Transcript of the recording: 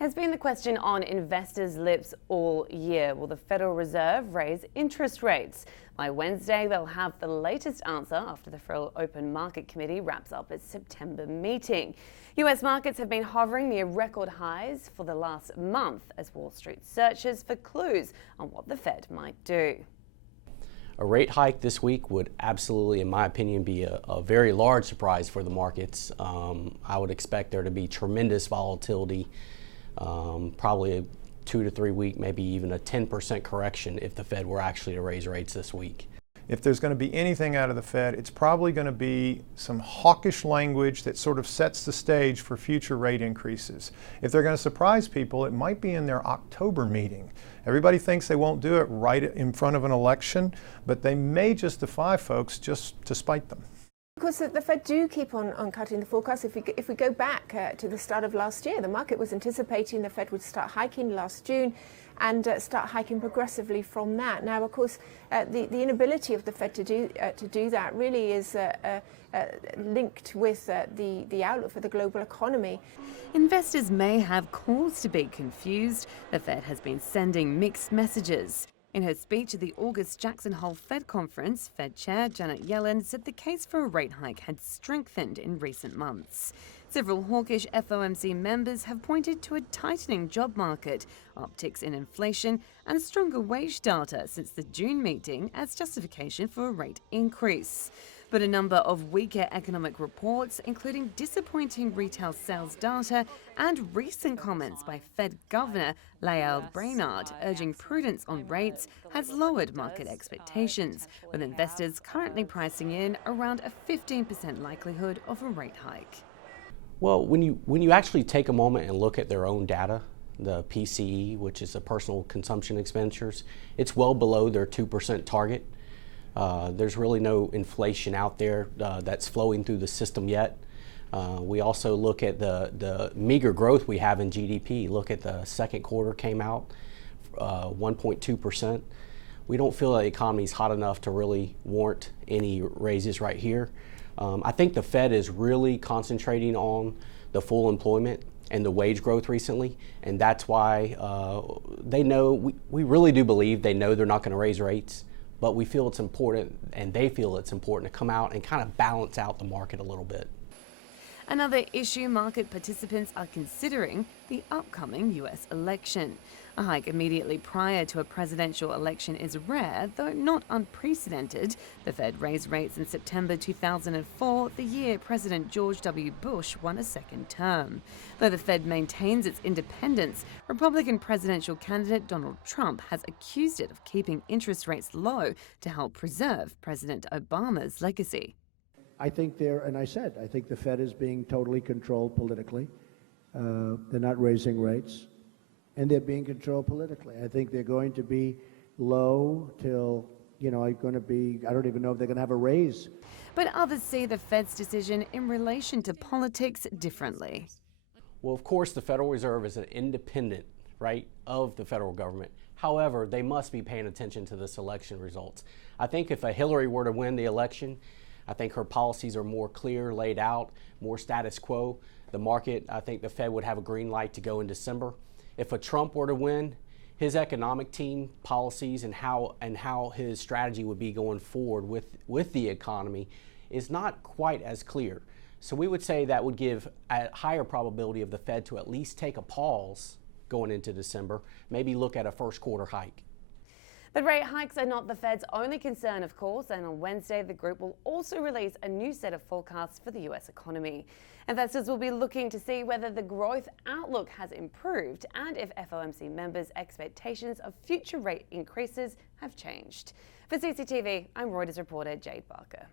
Has been the question on investors' lips all year. Will the Federal Reserve raise interest rates? By Wednesday, they'll have the latest answer after the Federal Open Market Committee wraps up its September meeting. US markets have been hovering near record highs for the last month as Wall Street searches for clues on what the Fed might do. A rate hike this week would absolutely, in my opinion, be a very large surprise for the markets. I would expect there to be tremendous volatility, probably a 2 to 3 week, maybe even a 10% correction if the Fed were actually to raise rates this week. If there's going to be anything out of the Fed, it's probably going to be some hawkish language that sort of sets the stage for future rate increases. If they're going to surprise people, it might be in their October meeting. Everybody thinks they won't do it right in front of an election, but they may just defy folks just to spite them. Of course, the Fed do keep on cutting the forecast. If we go back to the start of last year, the market was anticipating the Fed would start hiking last June and start hiking progressively from that. Now, of course, the inability of the Fed to do that really is linked with the outlook for the global economy. Investors may have cause to be confused. The Fed has been sending mixed messages. In her speech at the August Jackson Hole Fed conference, Fed Chair Janet Yellen said the case for a rate hike had strengthened in recent months. Several hawkish FOMC members have pointed to a tightening job market, upticks in inflation, and stronger wage data since the June meeting as justification for a rate increase. But a number of weaker economic reports, including disappointing retail sales data and recent comments by Fed Governor Lael Brainard urging prudence on rates, has lowered market expectations, with investors currently pricing in around a 15% likelihood of a rate hike. Well, when you actually take a moment and look at their own data, the PCE, which is the personal consumption expenditures, it's well below their 2% target. There's really no inflation out there that's flowing through the system yet. We also look at the meager growth we have in GDP. Look at the second quarter came out, 1.2%. We don't feel the economy is hot enough to really warrant any raises right here. I think the Fed is really concentrating on the full employment and the wage growth recently, and that's why they know, we really do believe they know they're not going to raise rates, but we feel it's important, and they feel it's important to come out and kind of balance out the market a little bit. Another issue market participants are considering: the upcoming US election. A hike immediately prior to a presidential election is rare, though not unprecedented. The Fed raised rates in September 2004, the year President George W. Bush won a second term. Though the Fed maintains its independence, Republican presidential candidate Donald Trump has accused it of keeping interest rates low to help preserve President Obama's legacy. I think I think the Fed is being totally controlled politically. They're not raising rates, and they're being controlled politically. I think they're going to be low till, I don't even know if they're going to have a raise. But others see the Fed's decision in relation to politics differently. Well, of course, the Federal Reserve is an independent, right, of the federal government. However, they must be paying attention to this election results. I think if a Hillary were to win the election, I think her policies are more clear, laid out, more status quo. The market, I think the Fed would have a green light to go in December. If a Trump were to win, his economic team policies and how his strategy would be going forward with the economy is not quite as clear. So we would say that would give a higher probability of the Fed to at least take a pause going into December, maybe look at a first quarter hike. But rate hikes are not the Fed's only concern, of course, and on Wednesday the group will also release a new set of forecasts for the US economy. Investors will be looking to see whether the growth outlook has improved and if FOMC members' expectations of future rate increases have changed. For CCTV, I'm Reuters reporter Jade Barker.